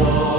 Oh.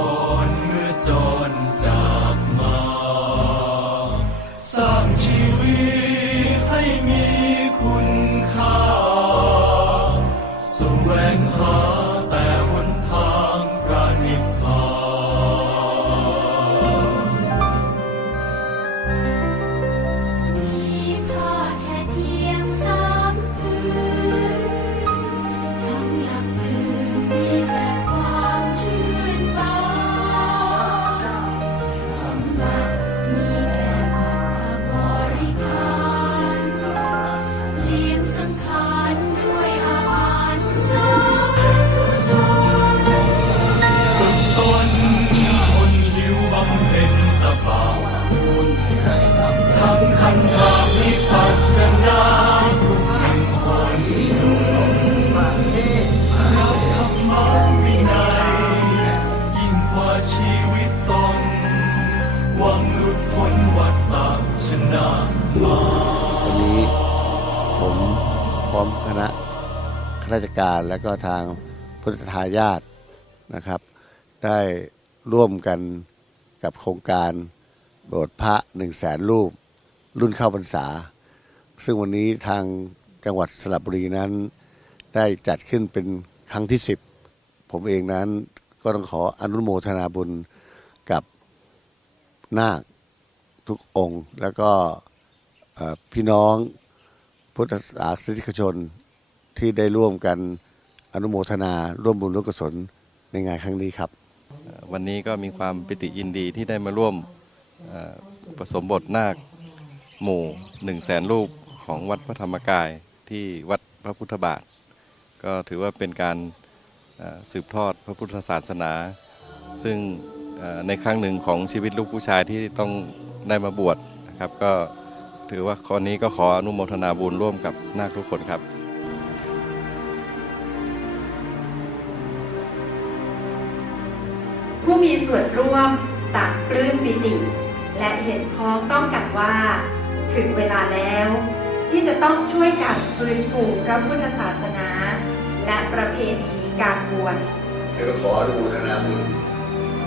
พร้อมคณะข้าราชการและก็ทางพุทธทายาทนะครับ ได้ร่วมกันกับโครงการโบสถ์พระหนึ่งแสนรูป รุ่นเข้าพรรษา ซึ่งวันนี้ทางจังหวัดสระบุรีนั้น ได้จัดขึ้นเป็นครั้งที่ 10 ผมเองนั้นก็ต้องขออนุโมทนาบุญกับนาคทุกองค์ แล้วก็พี่น้อง พุทธศาสนิกชนที่ได้ร่วมกันอนุโมทนาร่วมบุญร่วมกุศลในงานครั้งนี้ครับ วันนี้ก็มีความปิติยินดีที่ได้มาร่วมผสมบทนาคหมู่1นึ่งแสนรูปของวัดพระธรรมกายที่วัดพระพุทธบาท ก็ถือว่าเป็นการสืบทอดพระพุทธศาสนา ซึ่งในครั้งหนึ่งของชีวิตลูกผู้ชายที่ต้องได้มาบวชนะครับก็ ถือว่าข้อนี้ก็ขออนุโมทนาบุญร่วมกับนาคทุกคนครับผู้มีส่วนร่วมต่างปลื้มปิติ และเห็นพ้องต้องกันว่า ถึงเวลาแล้ว ที่จะต้องช่วยกันฟื้นฟูพระพุทธศาสนา และประเพณีการบวชแล้วก็ขออนุโมทนาบุญ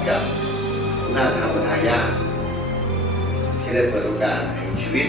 กับนาคธรรมทายาทที่ได้เปิดโอกาสแห่งชีวิต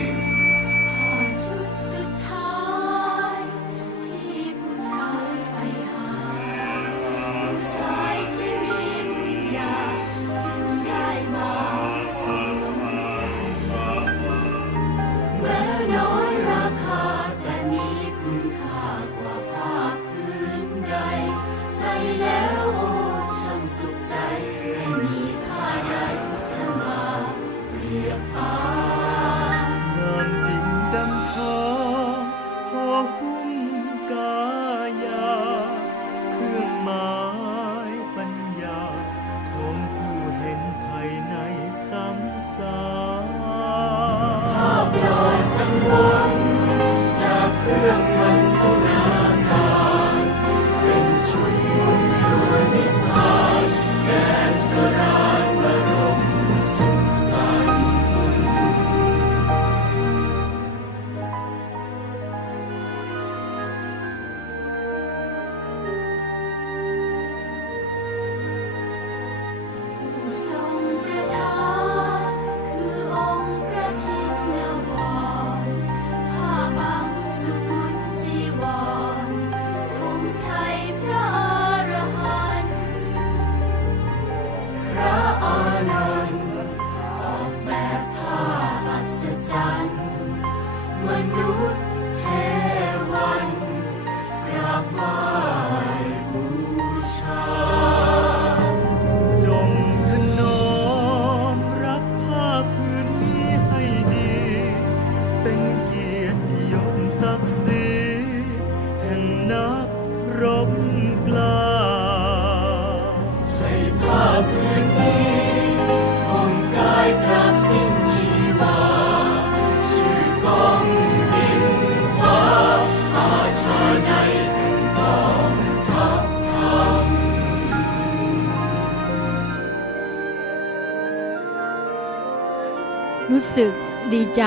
รู้สึกดีใจ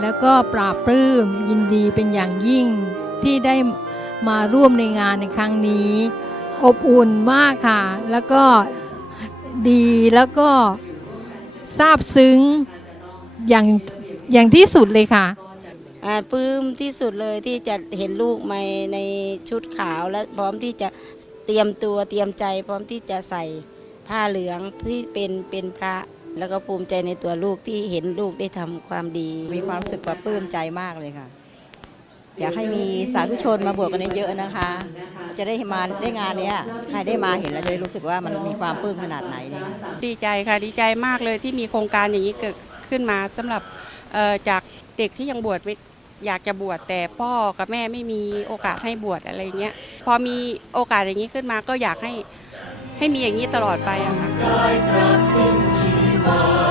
แล้วก็ปราบปลื้มยินดีเป็นอย่างยิ่งที่ได้มาร่วมในงานในครั้งนี้ อบอุ่นมากค่ะ แล้วก็ดีแล้วก็ซาบซึ้งอย่างอย่างที่สุดเลยค่ะปลื้มที่สุดเลยที่จะเห็นลูกมาในชุดขาวและพร้อมที่จะเตรียมตัวเตรียมใจ พร้อมที่จะใส่ผ้าเหลืองที่เป็นเป็นพระ แล้วก็ภูมิใจในตัวลูกที่เห็นลูกได้ทำความดี มีความรู้สึกว่าปลื้มใจมากเลยค่ะ อยากให้มีสาธุชนมาบวชกันเยอะๆนะคะ จะได้มาได้งานเนี้ยใครได้มาเห็นแล้วจะได้รู้สึกว่ามันมีความปลื้มขนาดไหนเนี่ยค่ะ ดีใจค่ะดีใจมากเลยที่มีโครงการอย่างนี้เกิดขึ้นมาสำหรับเอ่อจากเด็กที่ยังบวชไม่อยากจะบวชแต่พ่อกับแม่ไม่มีโอกาสให้บวชอะไรเงี้ยพอมีโอกาสอย่างนี้ขึ้นมาก็อยากให้ให้มีอย่างนี้ตลอดไปอะค่ะตราบสิ้นชี วา